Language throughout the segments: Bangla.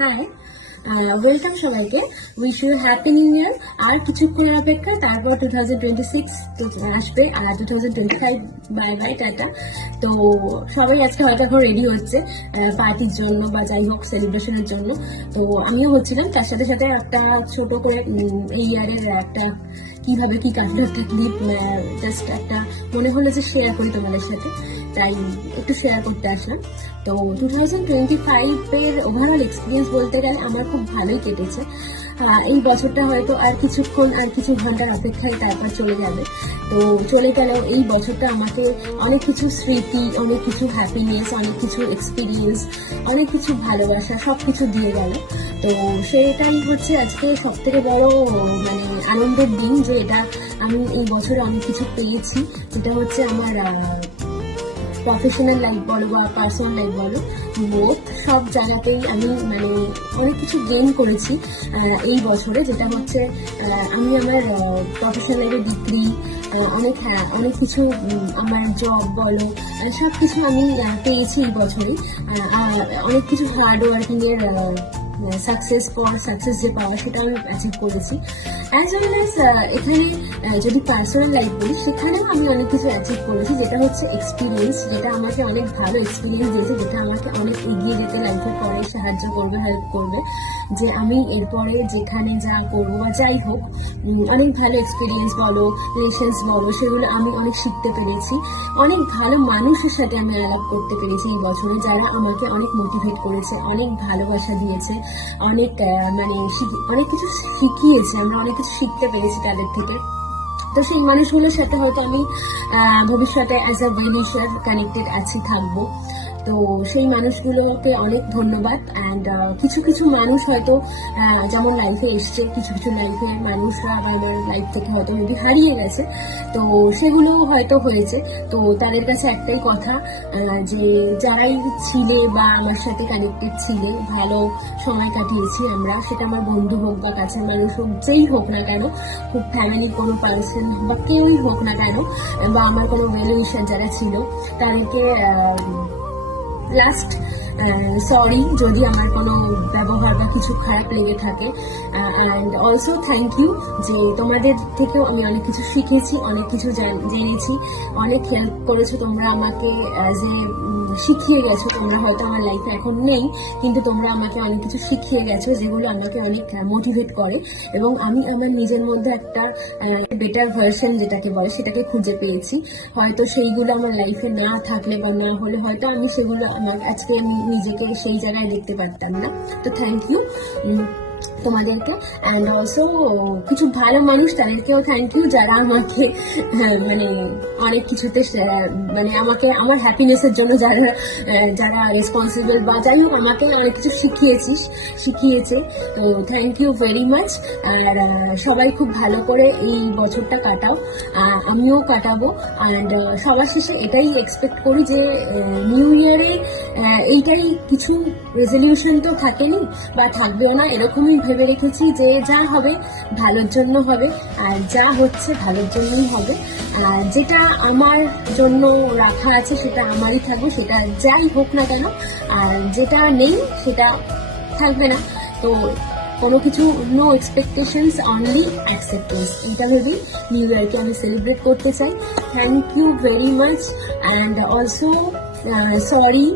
হাই, ওয়েলকাম সবাইকে। Wish you happy new year. আর কিছুক্ষণের অপেক্ষা, তারপর 2026 আসবে আর 2025 বাই বাই টাটা। তো সবাই আজকে হয়তো এখন রেডি হচ্ছে পার্টির জন্য বা যাই হোক সেলিব্রেশনের জন্য। তো আমিও হচ্ছিলাম, তার সাথে সাথে একটা ছোট করে এই ইয়ারের একটা কিভাবে কি কাটলো একটা ক্লিপ জাস্ট একটা মনে হলো যে শেয়ার করি তোমাদের সাথে, তাই একটু শেয়ার করতে আসলাম। তো 2025-এর ওভারঅল এক্সপিরিয়েন্স বলতে গেলে আমার খুব ভালোই কেটেছে। এই বছরটা হয়তো আর কিছুক্ষণ আর কিছু ঘন্টার অপেক্ষায় তারপর চলে যাবে। তো চলে গেল এই বছরটা আমাকে অনেক কিছু স্মৃতি, অনেক কিছু হ্যাপিনেস, অনেক কিছু এক্সপিরিয়েন্স, অনেক কিছু ভালোবাসা সব কিছু দিয়ে গেল। তো সেটাই হচ্ছে আজকে সব থেকে বড় মানে আনন্দের দিন, যে এটা আমি এই বছরে অনেক কিছু পেয়েছি, যেটা হচ্ছে আমার প্রফেশনাল লাইফ বলো বা পার্সোনাল লাইফ বলো, বোথ সব জায়গাতেই আমি মানে অনেক কিছু গেইন করেছি এই বছরে। যেটা হচ্ছে আমি আমার প্রফেশনাল লাইফের ডিগ্রি, অনেক কিছু আমার জব বলো সব কিছু আমি পেয়েছি এই বছরে। আর অনেক কিছু হার্ড ওয়ার্কিংয়ের সাকসেস যে পাওয়া সেটা আমি অ্যাচিভ করেছি। অ্যাজ ওয়েল অ্যাজ এখানে যদি পার্সোনাল লাইফ বলি, সেখানেও আমি অনেক কিছু অ্যাচিভ করেছি, যেটা হচ্ছে এক্সপিরিয়েন্স, যেটা আমাকে অনেক ভালো এক্সপিরিয়েন্স দিয়েছে, যেটা আমাকে অনেক এগিয়ে যেতে লাইফের পরে সাহায্য করবে, হেল্প করবে, যে আমি এরপরে যেখানে যা করবো বা যাই হোক অনেক ভালো এক্সপিরিয়েন্স বলো, রিলেশনস বলো, সেগুলো আমি অনেক শিখতে পেরেছি। অনেক ভালো মানুষের সাথে আমি আলাপ করতে পেরেছি এই বছরে, যারা আমাকে অনেক মোটিভেট করেছে, অনেক ভালোবাসা দিয়েছে, অনেক মানে অনেক কিছু শিখিয়েছে, আমরা অনেক কিছু শিখতে পেরেছি তাদের থেকে। তো সেই মানুষগুলোর সাথে হয়তো আমি ভবিষ্যতে অ্যাজ এ ওয়েল উইশার কানেক্টেড থাকবো। তো সেই মানুষগুলোকে অনেক ধন্যবাদ। অ্যান্ড কিছু কিছু মানুষ হয়তো যেমন লাইফে এসছে, কিছু কিছু লাইফে মানুষরা আমার লাইফ থেকে হয়তো মেবি হারিয়ে গেছে, তো সেগুলো হয়তো হয়েছে। তো তাদের কাছে একটাই কথা, যে যারাই ছিলে বা আমার সাথে কানেক্টেড ছিলে, ভালো সময় কাটিয়েছি আমরা, সেটা আমার বন্ধু হোক বা কাছের মানুষ হোক, যেই হোক না কেন, খুব ফ্যামিলির কোনো পার্সন বা কেউই হোক না কেন, বা আমার কোনো ওয়েল উইশার যারা ছিল, তাদেরকে লাস্ট সরি যদি আমার কোনো ব্যবহার বা কিছু খারাপ লেগে থাকে। অ্যান্ড অলসো থ্যাংক ইউ, যে তোমাদের থেকেও আমি অনেক কিছু শিখেছি, অনেক কিছু জেনেছি, অনেক হেল্প করেছো তোমরা আমাকে, যে শিখিয়ে গেছো। তোমরা হয়তো আমার লাইফে এখন নেই, কিন্তু তোমরা আমাকে অনেক কিছু শিখিয়ে গেছো, যেগুলো আমাকে অনেক মোটিভেট করে, এবং আমি আমার নিজের মধ্যে একটা বেটার ভার্সন যেটাকে বলে সেটাকে খুঁজে পেয়েছি। হয়তো সেইগুলো আমার লাইফে না থাকলে বা না হলে হয়তো আমি সেগুলো আজকে আমি নিজেকে সেই জায়গায় দেখতে পারতাম না। তো থ্যাংক ইউ তোমাদেরকে। অ্যান্ড অলসো কিছু ভালো মানুষ, তাদেরকেও থ্যাংক ইউ, যারা আমাকে মানে অনেক কিছুতে মানে আমাকে আমার হ্যাপিনেসের জন্য যারা রেসপন্সিবল বা যাই হোক আমাকে অনেক কিছু শিখিয়েছে। তো থ্যাংক ইউ ভেরি মাচ। আর সবাই খুব ভালো করে এই বছরটা কাটাও, আমিও কাটাবো। অ্যান্ড সবার শেষে এটাই এক্সপেক্ট করি যে নিউ ইয়ারে এইটাই, কিছু রেজলিউশন তো থাকেনি বা থাকবেও না, এরকমই ভেবে রেখেছি যে যা হবে ভালোর জন্য হবে, আর যা হচ্ছে ভালোর জন্যই হবে। আর যেটা আমার জন্য রাখা আছে সেটা আমারই থাকবে, সেটা যাই হোক না কেন। আর যেটা নেই সেটা থাকবে না। তো কোনো কিছু নো এক্সপেকটেশনস, অনলি অ্যাকসেপ্টেন্স, এটা ভেবেই নিউ ইয়ারকে আমি সেলিব্রেট করতে চাই। Thank you very much. And also sorry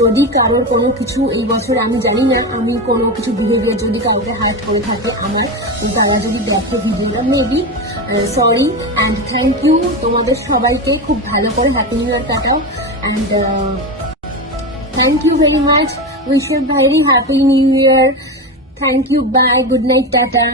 যদি কারোর কোনো কিছু এই বছর, আমি জানি না আমি কোনো কিছু বিহেভিয়ার যদি কাউকে হার্ট করে থাকে আমার, তারা যদি দেখে ভিডিওটা, maybe sorry and thank you. তোমাদের সবাইকে খুব ভালো করে হ্যাপি নিউ ইয়ার কাটাও। And thank you very much, wish you very happy new year. Thank you, bye, good night, tata.